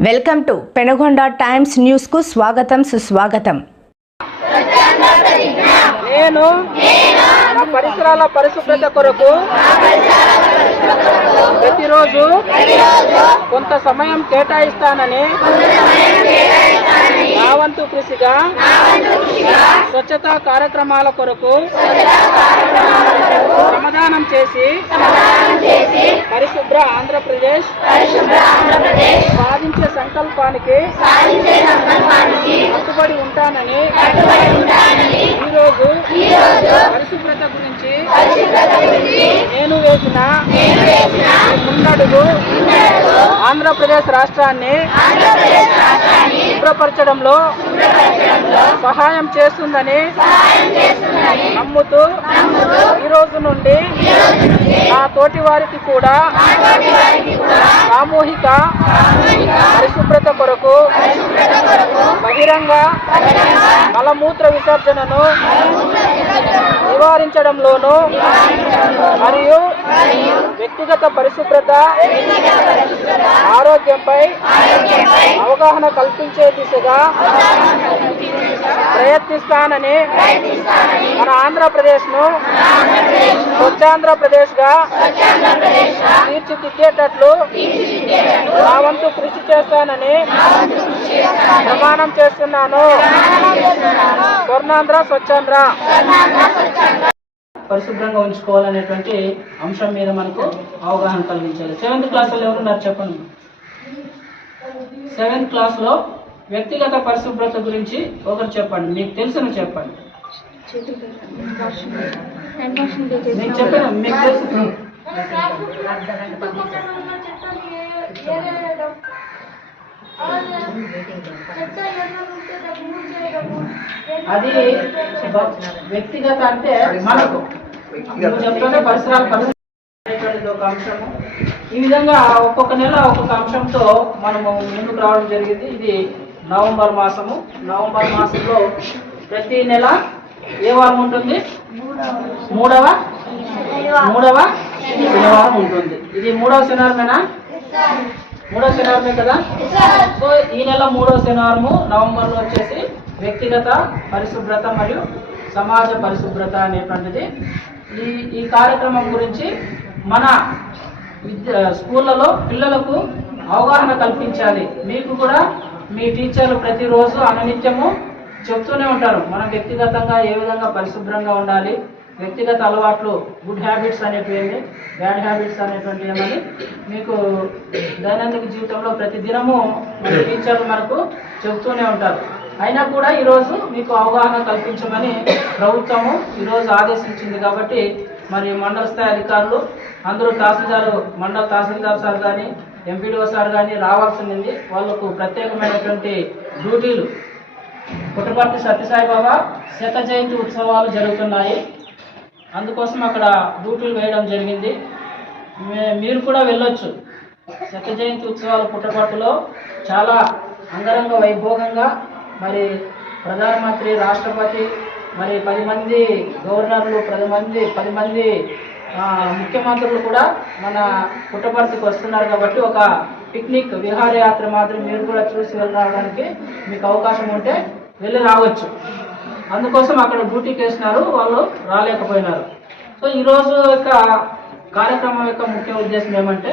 Welcome to Penagonda times న్యూస్కు స్వాగతం సుస్వాగతం. నేను నా పరిసరాల పరిశుభ్రత కొరకు ప్రతిరోజు కొంత సమయం కేటాయిస్తానని నా వంతు కృషిగా స్వచ్ఛతా కార్యక్రమాల కొరకు సమాధానం చేసి పరిశుభ్ర ఆంధ్రప్రదేశ్ సంకల్పానికి కట్టుబడి ఉంటానని ఈరోజు పరిశుభ్రత గురించి నేను వేసిన ముందడుగు ఆంధ్రప్రదేశ్ రాష్ట్రాన్ని శుభ్రపరచడంలో సహాయం చేస్తుందని నమ్ముతూ ఈ రోజు నుండి నా తోటి వారికి కూడా సామూహిక బహిరంగ మలమూత్ర విసర్జనను నివారించడంలోనూ మరియు వ్యక్తిగత పరిశుభ్రత ఆరోగ్యంపై అవగాహన కల్పించే దిశగా ప్రయత్నిస్తానని మన ఆంధ్రప్రదేశ్ను స్వచ్ఛాంధ్రప్రదేశ్గా తీర్చిదిద్దేటట్లు నా వంతు కృషి చేస్తానని ప్రమాణం చేస్తున్నాను. స్వర్ణాంధ్ర స్వచ్ఛాంధ్ర. పరిశుభ్రంగా ఉంచుకోవాలనేటువంటి అంశం మీద మనకు అవగాహన కలిగించాలి. సెవెంత్ క్లాస్లో ఎవరున్నారు చెప్పండి. సెవెంత్ క్లాస్లో వ్యక్తిగత పరిశుభ్రత గురించి ఒకరు చెప్పండి. మీకు తెలిసిన చెప్పండి. మీకు చెప్పిన. మీకు తెలుసు. అది వ్యక్తిగత అంటే మనకు. నువ్వు పరిసరాలు పరిసరాల పరిస్థితి ఒక అంశము. ఈ విధంగా ఒక్కొక్క నెల ఒక్కొక్క అంశంతో మనము ముందుకు రావడం జరిగింది. ఇది నవంబర్ మాసము. నవంబర్ మాసంలో ప్రతి నెల ఏ వారం ఉంటుంది? మూడవ? మూడవ శనివారం ఉంటుంది. ఇది మూడవ శనివారమేనా? మూడవ శనివారమే కదా? సో ఈ నెల మూడవ శనివారము నవంబర్లో వచ్చేసి వ్యక్తిగత పరిశుభ్రత మరియు సమాజ పరిశుభ్రత అనేటువంటిది. ఈ ఈ కార్యక్రమం గురించి మన విద్య స్కూళ్ళలో పిల్లలకు అవగాహన కల్పించాలి. మీకు కూడా మీ టీచర్లు ప్రతిరోజు అననిత్యము చెప్తూనే ఉంటారు. మనం వ్యక్తిగతంగా ఏ విధంగా పరిశుభ్రంగా ఉండాలి వ్యక్తిగత అలవాట్లు గుడ్ హ్యాబిట్స్ అనేటివి బ్యాడ్ హ్యాబిట్స్ అనేటువంటి ఏమని మీకు దైనందిక జీవితంలో ప్రతి దినము మన టీచర్లు మనకు చెబుతూనే ఉంటారు. అయినా కూడా ఈరోజు మీకు అవగాహన కల్పించమని ప్రభుత్వము ఈరోజు ఆదేశించింది కాబట్టి మరి మండల స్థాయి అధికారులు అందరూ తహసీల్దారు మండల తహసీల్దార్ సార్ కానీ ఎంపీడీఓ సార్ కానీ రావాల్సింది. వాళ్ళకు ప్రత్యేకమైనటువంటి డ్యూటీలు. పుట్టపర్తి సత్యసాయిబాబా శత జయంతి ఉత్సవాలు జరుగుతున్నాయి. అందుకోసం అక్కడ డ్యూటీలు వేయడం జరిగింది. మే- మీరు కూడా వెళ్ళొచ్చు. శత జయంతి ఉత్సవాల పుట్టపర్తిలో చాలా అంగరంగ వైభోగంగా మరి ప్రధానమంత్రి రాష్ట్రపతి మరి పది మంది గవర్నర్లు పది మంది పది మంది ముఖ్యమంత్రులు కూడా మన పుట్టపర్తికి వస్తున్నారు కాబట్టి ఒక పిక్నిక్ విహారయాత్ర మాత్రం మీరు కూడా చూసి వెళ్ళడానికి మీకు అవకాశం ఉంటే వెళ్ళి రావచ్చు. అందుకోసం అక్కడ డ్యూటీకి వేసినారు వాళ్ళు రాలేకపోయినారు. సో ఈరోజు యొక్క కార్యక్రమం యొక్క ముఖ్య ఉద్దేశం ఏమంటే